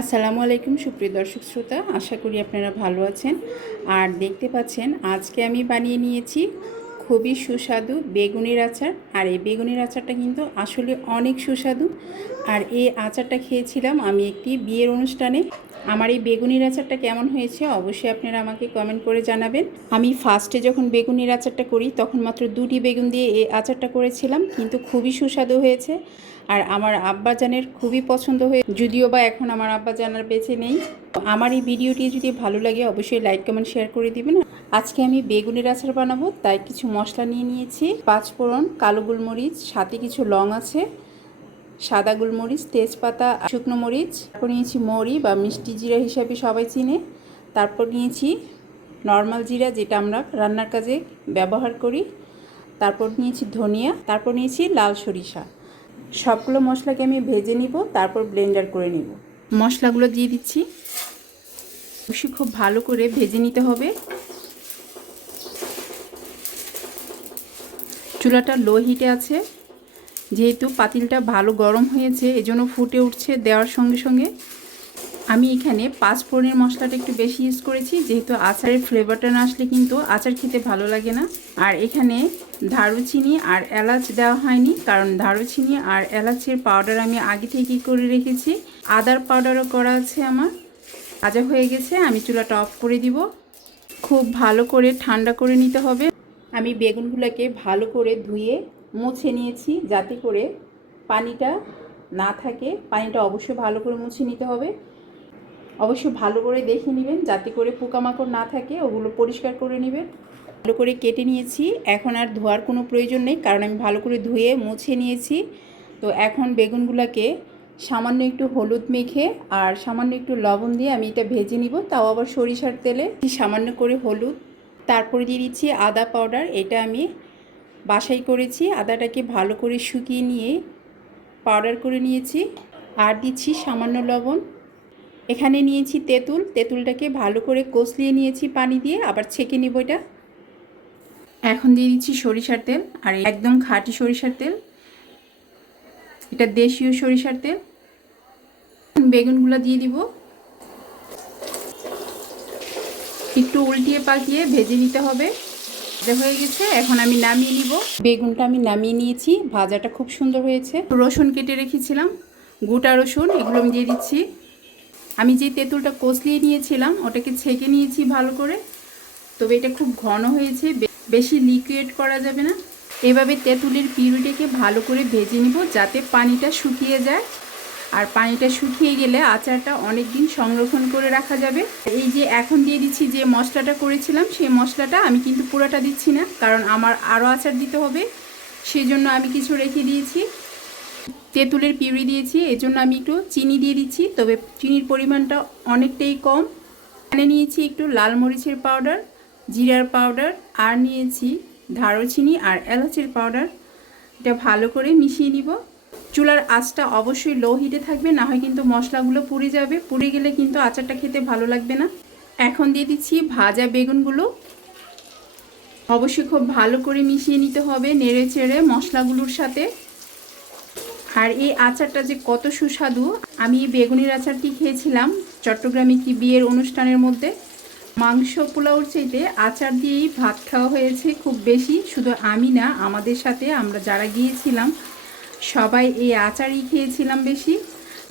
আসসালামু আলাইকুম, সুপ্রিয় দর্শক শ্রোতা। আশা করি আপনারা ভালো আছেন। আর দেখতে পাচ্ছেন, আজকে আমি বানিয়ে নিয়েছি খুবই সুস্বাদু বেগুনের আচার। আর এই বেগুনের আচারটা কিন্তু আসলে অনেক সুস্বাদু। আর এই আচারটা খেয়েছিলাম আমি একটি বিয়ের অনুষ্ঠানে। আমার এই বেগুনির আচারটা কেমন হয়েছে অবশ্যই আপনারা আমাকে কমেন্ট করে জানাবেন। আমি ফার্স্টে যখন বেগুনির আচারটা করি, তখন মাত্র দুটি বেগুন দিয়ে এই আচারটা করেছিলাম। কিন্তু খুবই সুস্বাদু হয়েছে। আর আমার আব্বাজানের খুবই পছন্দ হয়ে যদিও বা এখন আমার আব্বাজানার বেঁচে নেই। আমার এই ভিডিওটি যদি ভালো লাগে, অবশ্যই লাইক কমেন্ট শেয়ার করে দিবেন। আজকে আমি বেগুনের আচার বানাবো, তাই কিছু মশলা নিয়ে নিয়েছি। পাঁচ ফোড়ন, কালো গোলমরিচ, সাথে কিছু লং আছে, সাদা গোলমরিচ, তেজপাতা, শুকনো মরিচ। তারপর নিয়েছি মরি বা মিষ্টি জিরা হিসাবে সবাই চিনে। তারপর নিয়েছি নর্মাল জিরা, যেটা আমরা রান্নার কাজে ব্যবহার করি। তারপর নিয়েছি ধনিয়া, তারপর নিয়েছি লাল সরিষা। সবগুলো মশলাকে আমি ভেজে নিব, তারপর ব্লেন্ডার করে নিব। মশলাগুলো দিয়ে দিচ্ছি। অবশ্যই খুব ভালো করে ভেজে নিতে হবে। চুলাটা লো হিটে আছে। যেহেতু পাতিলটা ভালো গরম হয়েছে, এজন্য ফুটে উঠছে দেওয়ার সঙ্গে সঙ্গে। আমি এখানে পাঁচ ফোড়নের মশলাটা একটু বেশি ইউজ করেছি, যেহেতু আচারের ফ্লেভারটা না আসলে কিন্তু আচার খেতে ভালো লাগে না। আর এখানে দারুচিনি আর এলাচ দেওয়া হয়নি, কারণ দারুচিনি আর এলাচের পাউডার আমি আগে থেকেই করে রেখেছি। আদার পাউডারও করা আছে আমার। ভাজা হয়ে গেছে, আমি চুলাটা অফ করে দিব। খুব ভালো করে ঠান্ডা করে নিতে হবে। আমি বেগুনগুলোকে ভালো করে ধুয়ে মুছে নিয়েছি, যাতে করে পানিটা না থাকে। পানিটা অবশ্যই ভালো করে মুছে নিতে হবে। অবশ্যই ভালো করে দেখে নেবেন, যাতে করে পোকামাকড় না থাকে, ওগুলো পরিষ্কার করে নেবেন। ভালো করে কেটে নিয়েছি, এখন আর ধোয়ার কোনো প্রয়োজন নেই, কারণ আমি ভালো করে ধুয়ে মুছে নিয়েছি। তো এখন বেগুনগুলোকে সামান্য একটু হলুদ মেখে আর সামান্য একটু লবণ দিয়ে আমি এটা ভেজে নিব, তাও আবার সরিষার তেলে। সামান্য করে হলুদ, তারপরে দিয়ে দিচ্ছি আদা পাউডার, এটা আমি বাসাই করেছি, আদাটাকে ভালো করে শুকিয়ে নিয়ে পাউডার করে নিয়েছি। আর দিচ্ছি সামান্য লবণ। এখানে নিয়েছি তেঁতুল। তেঁতুলটাকে ভালো করে কষলিয়ে নিয়েছি পানি দিয়ে, আবার ছেঁকে নিব এটা। এখন দিয়ে দিচ্ছি সরিষার তেল, আর একদম খাঁটি সরিষার তেল। এটা দেশীয় সরিষার তেল। বেগুনগুলো দিয়ে দিব। একটু উল্টিয়ে পাল্টিয়ে ভেজে নিতে হবে। হয়ে গেছে, এখন আমি নামিয়ে নিব। বেগুনটা আমি নামিয়ে নিয়েছি, ভাজাটা খুব সুন্দর হয়েছে। রসুন কেটে রেখেছিলাম, গোটা রসুন, এগুলো আমি দিয়ে দিচ্ছি। আমি যে তেঁতুলটা কষলিয়ে নিয়েছিলাম, ওটাকে ছেঁকে নিয়েছি ভালো করে। তবে এটা খুব ঘন হয়েছে বেশি লিকুইড করা যাবে না। এভাবে তেঁতুলের পিউরিটাকে ভালো করে ভেজে নিব যাতে পানিটা শুকিয়ে যায়। আর পানিটা শুকিয়ে গেলে আচারটা অনেক দিন সংরক্ষণ করে রাখা যাবে। এই যে এখন দিয়ে দিচ্ছি যে মশলাটা করেছিলাম, সেই মশলাটা আমি কিন্তু পুরোটা দিচ্ছি না, কারণ আমার আরও আচার দিতে হবে। সেই জন্য আমি কিছু রেখে দিয়েছি। তেঁতুলের পিউরি দিয়েছি এই জন্য আমি একটু চিনি দিয়ে দিচ্ছি, তবে চিনির পরিমাণটা অনেকটাই কম। এখানে নিয়েছি একটু লাল মরিচের পাউডার, জিরার পাউডার, আর নিয়েছি দারুচিনি আর এলাচের পাউডার। এটা ভালো করে মিশিয়ে নিব। চুলার আঁচটা অবশ্যই লো হিটে থাকবে, না হয় কিন্তু মশলাগুলো পুড়ে যাবে। পুড়ে গেলে কিন্তু আচারটা খেতে ভালো লাগবে না। এখন দিয়ে দিচ্ছি ভাজা বেগুনগুলো। অবশ্যই খুব ভালো করে মিশিয়ে নিতে হবে নেড়ে চেড়ে মশলাগুলোর সাথে। আর এই আচারটা যে কত সুস্বাদু, আমি বেগুনির আচারটি খেয়েছিলাম চট্টগ্রামে কি বিয়ের অনুষ্ঠানের মধ্যে। মাংস পোলাওর চাইতে আচার দিয়েই ভাত খাওয়া হয়েছে খুব বেশি, শুধু আমি না, আমাদের সাথে আমরা যারা গিয়েছিলাম, সবাই এই আচারই খেয়েছিলাম বেশি।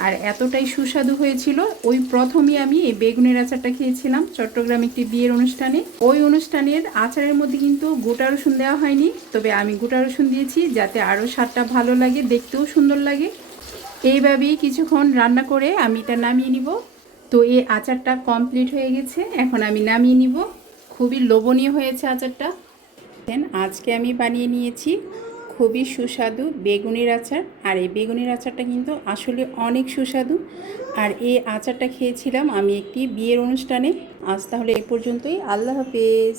আর এতটাই সুস্বাদু হয়েছিল, ওই প্রথমে আমি এই বেগুনের আচারটা খেয়েছিলাম চট্টগ্রাম একটি বিয়ের অনুষ্ঠানে। ওই অনুষ্ঠানের আচারের মধ্যে কিন্তু গোটা রসুন দেওয়া হয়নি, তবে আমি গোটা রসুন দিয়েছি যাতে আরও স্বাদটা ভালো লাগে, দেখতেও সুন্দর লাগে। এইভাবেই কিছুক্ষণ রান্না করে আমি এটা নামিয়ে নিব। তো এই আচারটা কমপ্লিট হয়ে গেছে, এখন আমি নামিয়ে নিব। খুবই লোভনীয় হয়েছে আচারটা। আজকে আমি বানিয়ে নিয়েছি খুবই সুস্বাদু বেগুনের আচার। আর এই বেগুনের আচারটা কিন্তু আসলে অনেক সুস্বাদু। আর এই আচারটা খেয়েছিলাম আমি একটি বিয়ের অনুষ্ঠানে। আজ তাহলে এ পর্যন্তই। আল্লাহ হাফেজ।